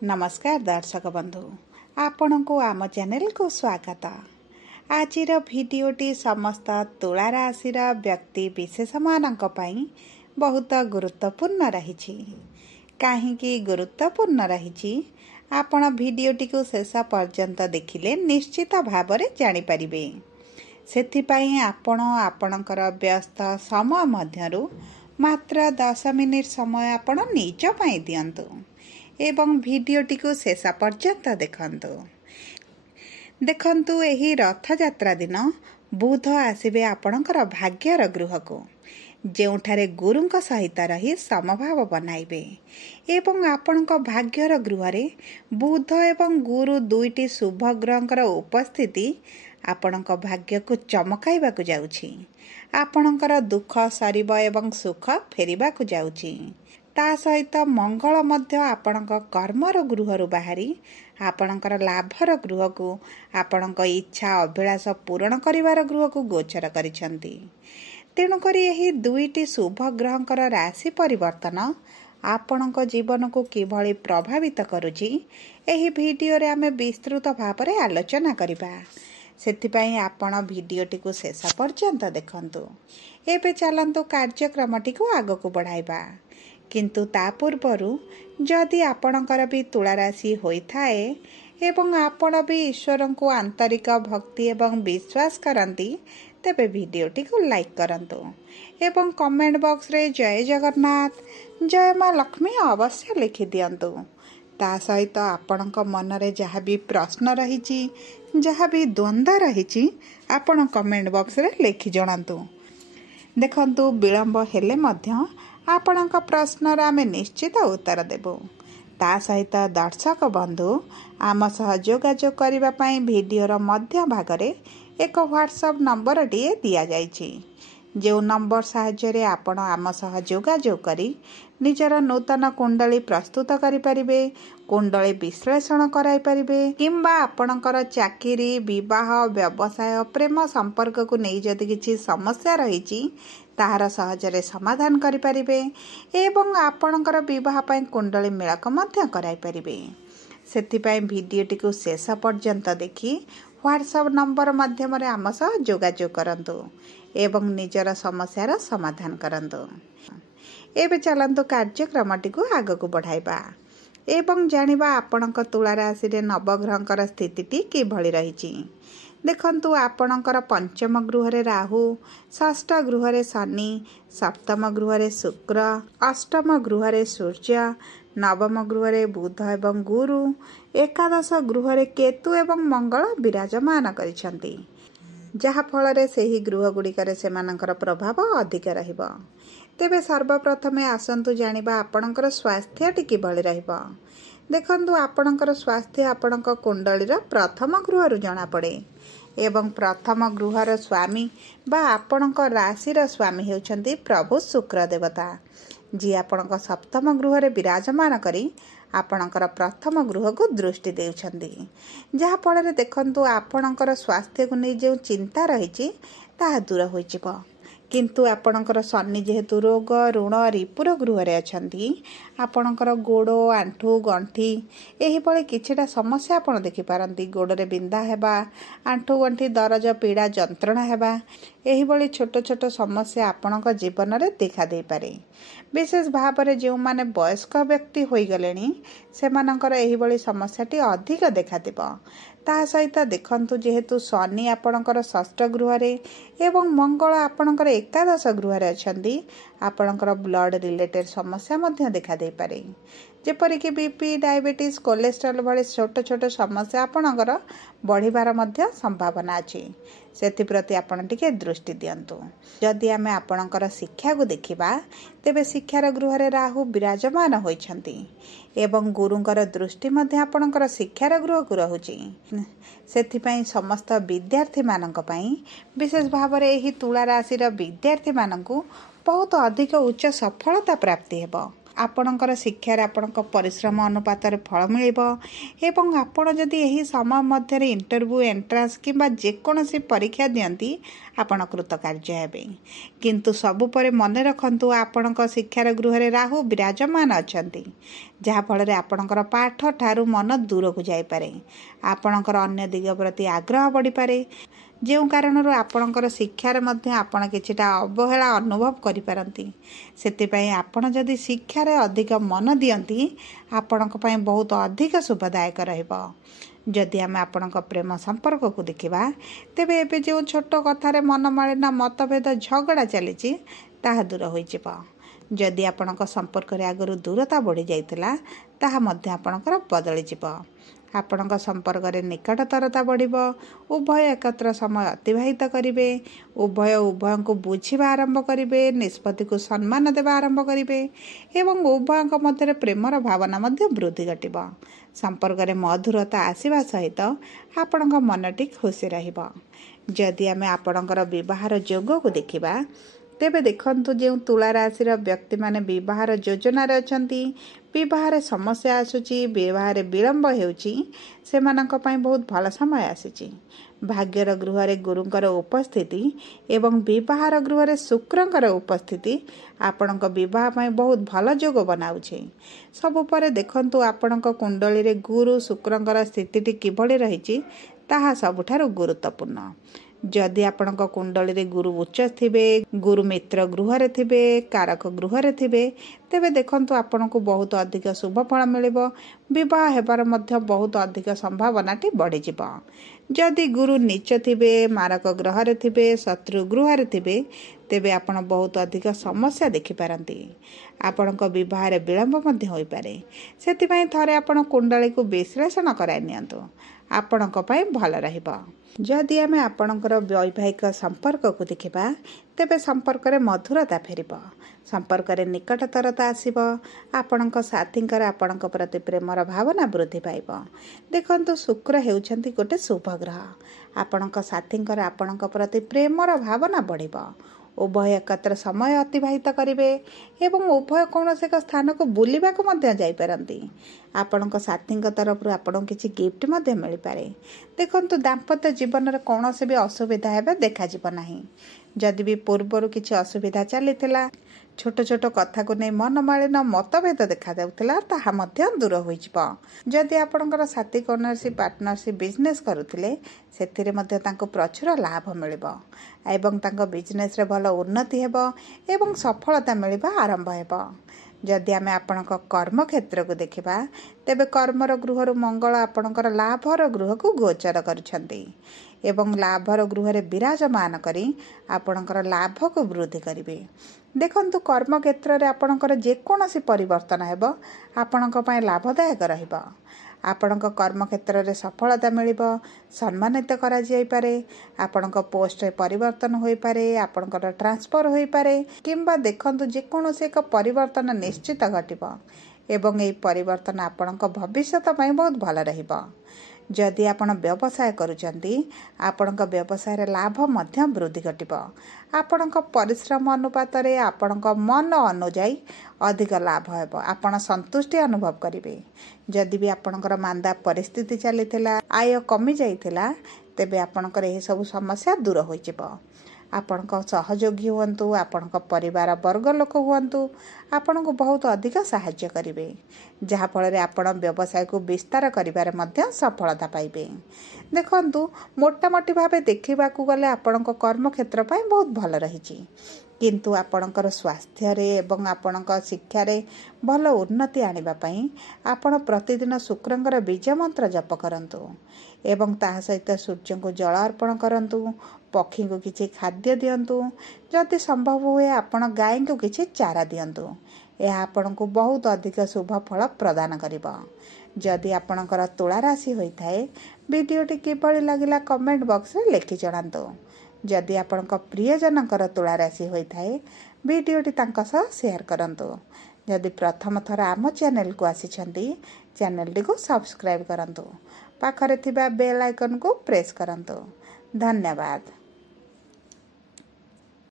नमस्कार दर्शक बंधु आपण को आम चैनल को स्वागत। आज भिडियोटी समस्त तुला राशि व्यक्ति विशेष मानक पई बहुत गुरुत्वपूर्ण रही। कहीं गुरुत्वपूर्ण रही आपण भिडियोटी को शेष पर्यंत देखिले निश्चित भाव में जानीपारे। से आपण आपणकर व्यस्त समय मध्यरु मात्र 10 मिनिट समय आपण निज पई दियंतु एवं भिडियोटी को शेष पर्यंत देखंतु एही रथ यात्रा दिन बुध आसिबे आपणकर भाग्यर गृह को जेउठारे गुरुंक सहित रही समभाव बनाइबे एवं आपणक भाग्यर गृह रे बुध एवं गुरु दुईटी शुभ ग्रहंकर उपस्थिति आपणक भाग्य को चमकाइबा को जाउछि। आपणकर दुख सरीब एवं सुख फेरिबा को जाउछि। ता सहित मंगल मध्य आपणक कर्मर गृह बाहरी आपणकर लाभर गृह को आपणक इच्छा अभिलाष पूरण करिवार गृह को गोचर करिसंती। तेणुकरी एही दुईटी शुभ ग्रहंकर राशि परिवर्तन आपणक जीवन को किभली प्रभावित करुछि एही भिडियो रे आमे विस्तृत भाव में आलोचना करिबा। सेथिपाई आपण भिडियोटी को शेष पर्यंत देखंतु। एबे चलंतु कार्यक्रमटी को आगको बढ़ाइबा। किंतु ता पूर्वरु जदि आपणकर भी तुला राशि होइथाए एवं आपण भी ईश्वर को आंतरिक भक्ति एवं विश्वास करंती तेबे भिडियोटी को लाइक करंतु एवं कमेंट बॉक्स रे जय जगन्नाथ जय मां लक्ष्मी अवश्य लिखि दियंतु। ता सहित आपणक मन रे जहाँ भी प्रश्न रही जहाँ भी द्वंद्व रही आपण कमेंट बॉक्स रे लिखि जणांतु। देखंतु विलंब हेले मध्य आपणक प्रश्न आमे निश्चित उत्तर देबो। ता सहित दर्शक बंधु आम सह जोगाजोग करिबा पई भिडियोर मध्य भागरे एक व्हाट्सएप नंबर टिए दिया जाइछि। जो नंबर साहाय्य आपण आम सह जोगाजोग करी निजर नूतन कुंडली प्रस्तुत करि परिबे, कुंडली विश्लेषण कराई परिबे किंबा आपणकर चाकरी विवाह व्यवसाय प्रेम संपर्क को नहीं जदि किछि समस्या रही ताहार सहजरे समाधान करि परिबे एवं आपणकर विवाह पई कुंडली मेलक मध्य कराई परिबे। सेथिपाई भिडियोटी को शेष पर्यंत देखि व्हाट्सएप नंबर माध्यम रे आम सह जोगाजोग करंतु एवं निजर समस्यार समाधान करंतु। एबे चलंतु कार्यक्रमटी को आगको बढ़ाइबा एवं जानिबा आपणक तुला राशि रे नवग्रहंकर स्थितिटी किभली रहिछि। देखंतु आपणकर पंचम गृह रे राहु, षष्ठ गृह रे शनि, सप्तम गृह रे शुक्र, अष्टम गृह रे सूर्य, नवम गृह रे बुध एवं गुरु, एकादश गृह रे केतु एवं मंगल विराजमान करिसंती। जहा फल रे सेही गृह गुड़िकर सेमानकर प्रभाव अधिक रहिबो। तेबे सर्वप्रथमे आसंतु जानिबा आपणकर स्वास्थ्य टी किभली रहिबो। देखंतु आपणकर स्वास्थ्य आपणक कुंडलीर प्रथम गृह जना पड़े एवं प्रथम गृहर स्वामी बा आपणक राशिर स्वामी हेउछंती प्रभु शुक्र देवता जी आपणक सप्तम गृह रे विराजमान करी आपणकर प्रथम गृह को दृष्टि देउछंती। जहा फल रे देखंतु आपणकर स्वास्थ्य को नै जे चिंता रहिछि ताहा दूर होई जिवो। किंतु आपणकर शनि जेहेतु रोग ऋण रिपुर गृह रे अछंती आपणकर गोड़ आंठू गंठी एही भली किछिटा समस्या आपण देखि पारंती। गोड़ रे बिंधा हेबा, आंठू गंठी दरज पीड़ा जंत्रणा हेबा एही भली छोट छोट समस्या आपणक जीवन रे देखा दे पारे। विशेष भाव रे जो माने वयस्क व्यक्ति होई गलेनी सेमानकर एही भली समस्याटी अधिक देखा देबो। ता सहित देखंतु जेहेतु शनि आपणकर षष्ठ गृह रे एवं मंगल आपणकर एकादश गृह रे अछंती आपणकर ब्लड रिलेटेड समस्या मध्य देखा दे पारे। जेपरिक बीपी डायबिटीज कोलेस्ट्रॉल भली छोट छोट समस्या आपणकर बढ़िबार मध्य संभावना अछि। सेथिप्रति आपण टिके दृष्टि दियंतु। जदि आमे आपणकर शिक्षा को देखिबा तेबे शिक्षार गृह रे राहु विराजमान होइछंती एवं गुरुंकर दृष्टि मध्य आपणकर शिक्षार गृह को रहुछि। सेथिपई समस्त विद्यार्थी मानक पई विशेष भाव रे एही तुला राशि रो विद्यार्थी मानकु बहुत अधिक उच्च सफलता प्राप्ति हेबो। ଆପଣଙ୍କର ଶିକ୍ଷାରେ ଆପଣଙ୍କ ପରିଶ୍ରମ ଅନୁପାତରେ ଫଳ ମିଳିବ ଏବଂ ଆପଣ ଯଦି ଏହି ସମୟ ମଧ୍ୟରେ ଇଣ୍ଟରଭ୍ୟୁ ଏଣ୍ଟ୍ରାନ୍ସ କିମ୍ବା ଯେକୌଣସି ପରୀକ୍ଷା ଦିଅନ୍ତି ଆପଣ କୃତକାର୍ଯ୍ୟ ହେବେ। କିନ୍ତୁ ସବୁପରେ ମନେ ରଖନ୍ତୁ ଆପଣଙ୍କ ଶିକ୍ଷାର ଗୃହରେ ରାହୁ ବିରାଜମାନ ଅଛନ୍ତି, ଯାହାଫଳରେ ଆପଣଙ୍କର ପାଠ ଠାରୁ ମନ ଦୂରକୁ ଯାଇପାରେ। ଆପଣଙ୍କର ଅନ୍ୟ ଦିଗ ପ୍ରତି ଆଗ୍ରହ ବଢ଼ିପାରେ, ଯେଉଁ କାରଣରୁ ଆପଣଙ୍କର ଶିକ୍ଷାରେ ମଧ୍ୟ ଆପଣ କିଛିଟା ଅବହେଳା ଅନୁଭବ କରିପାରନ୍ତି। ସେଥିପାଇଁ ଆପଣ ଯଦି ଶିକ୍ଷାରେ ଅଧିକ ମନ ଦିଅନ୍ତି ଆପଣଙ୍କ ପାଇଁ ବହୁତ ଅଧିକ ଶୁଭଦାୟକ ରହିବ। ଯଦି ଆମେ ଆପଣଙ୍କ ପ୍ରେମ ସମ୍ପର୍କକୁ ଦେଖିବା, ତେବେ ଏବେ ଯେଉଁ ଛୋଟ କଥାରେ ମନମାଳିନ୍ୟ ମତଭେଦ ଝଗଡ଼ା ଚାଲିଛି ତାହା ଦୂର ହୋଇଯିବ। ଯଦି ଆପଣଙ୍କ ସମ୍ପର୍କରେ ଆଗରୁ ଦୂରତା ବଢ଼ିଯାଇଥିଲା ତାହା ମଧ୍ୟ ଆପଣଙ୍କର ବଦଳିଯିବ। ଆପଣଙ୍କ ସମ୍ପର୍କରେ ନିକଟତରତା ବଢ଼ିବ। ଉଭୟ ଏକତ୍ର ସମୟ ଅତିବାହିତ କରିବେ। ଉଭୟଙ୍କୁ ବୁଝିବା ଆରମ୍ଭ କରିବେ, ନିଷ୍ପତ୍ତିକୁ ସମ୍ମାନ ଦେବା ଆରମ୍ଭ କରିବେ ଏବଂ ଉଭୟଙ୍କ ମଧ୍ୟରେ ପ୍ରେମର ଭାବନା ମଧ୍ୟ ବୃଦ୍ଧି ଘଟିବ। ସମ୍ପର୍କରେ ମଧୁରତା ଆସିବା ସହିତ ଆପଣଙ୍କ ମନଟି ଖୁସି ରହିବ। ଯଦି ଆମେ ଆପଣଙ୍କର ବିବାହର ଯୋଗକୁ ଦେଖିବା, ତେବେ ଦେଖନ୍ତୁ ଯେଉଁ ତୁଳା ରାଶିର ବ୍ୟକ୍ତିମାନେ ବିବାହର ଯୋଜନାରେ ଅଛନ୍ତି, ବିବାହରେ ସମସ୍ୟା ଆସୁଛି, ବିବାହରେ ବିଳମ୍ବ ହେଉଛି, ସେମାନଙ୍କ ପାଇଁ ବହୁତ ଭଲ ସମୟ ଆସିଛି। ଭାଗ୍ୟର ଗୃହରେ ଗୁରୁଙ୍କର ଉପସ୍ଥିତି ଏବଂ ବିବାହର ଗୃହରେ ଶୁକ୍ରଙ୍କର ଉପସ୍ଥିତି ଆପଣଙ୍କ ବିବାହ ପାଇଁ ବହୁତ ଭଲ ଯୋଗ ବନାଉଛି। ସବୁ ପରେ ଦେଖନ୍ତୁ ଆପଣଙ୍କ କୁଣ୍ଡଳୀରେ ଗୁରୁ ଶୁକ୍ରଙ୍କର ସ୍ଥିତିଟି କିଭଳି ରହିଛି ତାହା ସବୁଠାରୁ ଗୁରୁତ୍ୱପୂର୍ଣ୍ଣ। ଯଦି ଆପଣଙ୍କ କୁଣ୍ଡଳୀରେ ଗୁରୁ ଉଚ୍ଚ ଥିବେ, ଗୁରୁ ମିତ୍ର ଗୃହରେ ଥିବେ, କାରକ ଗୃହରେ ଥିବେ, ତେବେ ଦେଖନ୍ତୁ ଆପଣଙ୍କୁ ବହୁତ ଅଧିକ ଶୁଭ ଫଳ ମିଳିବ। ବିବାହ ହେବାର ମଧ୍ୟ ବହୁତ ଅଧିକ ସମ୍ଭାବନାଟି ବଢ଼ିଯିବ। ଯଦି ଗୁରୁ ନୀଚ ଥିବେ, ମାରକ ଗ୍ରହରେ ଥିବେ, ଶତ୍ରୁ ଗୃହରେ ଥିବେ, ତେବେ ଆପଣ ବହୁତ ଅଧିକ ସମସ୍ୟା ଦେଖିପାରନ୍ତି। ଆପଣଙ୍କ ବିବାହରେ ବିଳମ୍ବ ମଧ୍ୟ ହୋଇପାରେ। ସେଥିପାଇଁ ଥରେ ଆପଣ କୁଣ୍ଡଳୀକୁ ବିଶ୍ଳେଷଣ କରାଇ ନିଅନ୍ତୁ, ଆପଣଙ୍କ ପାଇଁ ଭଲ ରହିବ। ଯଦି ଆମେ ଆପଣଙ୍କର ବୈବାହିକ ସମ୍ପର୍କକୁ ଦେଖିବା, ତେବେ ସମ୍ପର୍କରେ ମଧୁରତା ଫେରିବ, ସମ୍ପର୍କରେ ନିକଟତରତା ଆସିବ। ଆପଣଙ୍କ ସାଥୀଙ୍କର ଆପଣଙ୍କ ପ୍ରତି ପ୍ରେମର ଭାବନା ବୃଦ୍ଧି ପାଇବ। ଦେଖନ୍ତୁ ଶୁକ୍ର ହେଉଛନ୍ତି ଗୋଟେ ଶୁଭ ଗ୍ରହ। ଆପଣଙ୍କ ସାଥୀଙ୍କର ଆପଣଙ୍କ ପ୍ରତି ପ୍ରେମର ଭାବନା ବଢ଼ିବ। ଉଭୟ ଏକତ୍ର ସମୟ ଅତିବାହିତ କରିବେ ଏବଂ ଉଭୟ କୌଣସି ଏକ ସ୍ଥାନକୁ ବୁଲିବାକୁ ମଧ୍ୟ ଯାଇପାରନ୍ତି। ଆପଣଙ୍କ ସାଥୀଙ୍କ ତରଫରୁ ଆପଣଙ୍କୁ କିଛି ଗିଫ୍ଟ ମଧ୍ୟ ମିଳିପାରେ। ଦେଖନ୍ତୁ ଦାମ୍ପତ୍ୟ ଜୀବନରେ କୌଣସି ବି ଅସୁବିଧା ହେବା ଦେଖାଯିବ ନାହିଁ। ଯଦି ବି ପୂର୍ବରୁ କିଛି ଅସୁବିଧା ଚାଲିଥିଲା, ଛୋଟ ଛୋଟ କଥାକୁ ନେଇ ମନମାଳିନ୍ୟ ମତଭେଦ ଦେଖାଯାଉଥିଲା, ତାହା ମଧ୍ୟ ଦୂର ହୋଇଯିବ। ଯଦି ଆପଣଙ୍କର ସାଥୀ କୌଣସି ପାର୍ଟନରସିପ୍ ବିଜନେସ୍ କରୁଥିଲେ, ସେଥିରେ ମଧ୍ୟ ତାଙ୍କୁ ପ୍ରଚୁର ଲାଭ ମିଳିବ ଏବଂ ତାଙ୍କ ବିଜନେସ୍ରେ ଭଲ ଉନ୍ନତି ହେବ ଏବଂ ସଫଳତା ମିଳିବା ଆରମ୍ଭ ହେବ। ଯଦି ଆମେ ଆପଣଙ୍କ କର୍ମକ୍ଷେତ୍ରକୁ ଦେଖିବା, ତେବେ କର୍ମର ଗୃହରୁ ମଙ୍ଗଳ ଆପଣଙ୍କର ଲାଭର ଗୃହକୁ ଗୋଚର କରୁଛନ୍ତି ଏବଂ ଲାଭର ଗୃହରେ ବିରାଜମାନ କରି ଆପଣଙ୍କର ଲାଭକୁ ବୃଦ୍ଧି କରିବେ। ଦେଖନ୍ତୁ କର୍ମକ୍ଷେତ୍ରରେ ଆପଣଙ୍କର ଯେକୌଣସି ପରିବର୍ତ୍ତନ ହେବ ଆପଣଙ୍କ ପାଇଁ ଲାଭଦାୟକ ରହିବ। ଆପଣଙ୍କ କର୍ମକ୍ଷେତ୍ରରେ ସଫଳତା ମିଳିବ, ସମ୍ମାନିତ କରାଯାଇପାରେ, ଆପଣଙ୍କ ପୋଷ୍ଟରେ ପରିବର୍ତ୍ତନ ହୋଇପାରେ, ଆପଣଙ୍କର ଟ୍ରାନ୍ସଫର ହୋଇପାରେ କିମ୍ବା ଦେଖନ୍ତୁ ଯେକୌଣସି ଏକ ପରିବର୍ତ୍ତନ ନିଶ୍ଚିତ ଘଟିବ ଏବଂ ଏହି ପରିବର୍ତ୍ତନ ଆପଣଙ୍କ ଭବିଷ୍ୟତ ପାଇଁ ବହୁତ ଭଲ ରହିବ। ଯଦି ଆପଣ ବ୍ୟବସାୟ କରୁଛନ୍ତି, ଆପଣଙ୍କ ବ୍ୟବସାୟରେ ଲାଭ ମଧ୍ୟ ବୃଦ୍ଧି ଘଟିବ। ଆପଣଙ୍କ ପରିଶ୍ରମ ଅନୁପାତରେ ଆପଣଙ୍କ ମନ ଅନୁଯାୟୀ ଅଧିକ ଲାଭ ହେବ। ଆପଣ ସନ୍ତୁଷ୍ଟି ଅନୁଭବ କରିବେ। ଯଦି ବି ଆପଣଙ୍କର ମାନ୍ଦା ପରିସ୍ଥିତି ଚାଲିଥିଲା, ଆୟ କମି ଯାଇଥିଲା, ତେବେ ଆପଣଙ୍କର ଏହିସବୁ ସମସ୍ୟା ଦୂର ହୋଇଯିବ। ଆପଣଙ୍କ ସହଯୋଗୀ ହୁଅନ୍ତୁ, ଆପଣଙ୍କ ପରିବାର ବର୍ଗ ଲୋକ ହୁଅନ୍ତୁ, ଆପଣଙ୍କୁ ବହୁତ ଅଧିକ ସାହାଯ୍ୟ କରିବେ, ଯାହାଫଳରେ ଆପଣ ବ୍ୟବସାୟକୁ ବିସ୍ତାର କରିବାରେ ମଧ୍ୟ ସଫଳତା ପାଇବେ। ଦେଖନ୍ତୁ ମୋଟାମୋଟି ଭାବେ ଦେଖିବାକୁ ଗଲେ ଆପଣଙ୍କ କର୍ମକ୍ଷେତ୍ର ପାଇଁ ବହୁତ ଭଲ ରହିଛି, କିନ୍ତୁ ଆପଣଙ୍କର ସ୍ୱାସ୍ଥ୍ୟରେ ଏବଂ ଆପଣଙ୍କ ଶିକ୍ଷାରେ ଭଲ ଉନ୍ନତି ଆଣିବା ପାଇଁ ଆପଣ ପ୍ରତିଦିନ ଶୁକ୍ରଙ୍କର ବୀଜ ମନ୍ତ୍ର ଜପ କରନ୍ତୁ ଏବଂ ତାହା ସହିତ ସୂର୍ଯ୍ୟଙ୍କୁ ଜଳ ଅର୍ପଣ କରନ୍ତୁ, ପକ୍ଷୀଙ୍କୁ କିଛି ଖାଦ୍ୟ ଦିଅନ୍ତୁ। ଯଦି ସମ୍ଭବ ହୁଏ ଆପଣ ଗାଈଙ୍କୁ କିଛି ଚାରା ଦିଅନ୍ତୁ। ଏହା ଆପଣଙ୍କୁ ବହୁତ ଅଧିକ ଶୁଭ ଫଳ ପ୍ରଦାନ କରିବ। ଯଦି ଆପଣଙ୍କର ତୁଳା ରାଶି ହୋଇଥାଏ, ଭିଡ଼ିଓଟି କିଭଳି ଲାଗିଲା କମେଣ୍ଟ ବକ୍ସରେ ଲେଖି ଜଣାନ୍ତୁ। ଯଦି ଆପଣଙ୍କ ପ୍ରିୟଜନଙ୍କର ତୁଳା ରାଶି ହୋଇଥାଏ, ଭିଡ଼ିଓଟି ତାଙ୍କ ସହ ସେୟାର କରନ୍ତୁ। ଯଦି ପ୍ରଥମ ଥର ଆମ ଚ୍ୟାନେଲକୁ ଆସିଛନ୍ତି, ଚ୍ୟାନେଲଟିକୁ ସବସ୍କ୍ରାଇବ୍ କରନ୍ତୁ। ପାଖରେ ଥିବା ବେଲ୍ ଆଇକନକୁ ପ୍ରେସ୍ କରନ୍ତୁ। ଧନ୍ୟବାଦ।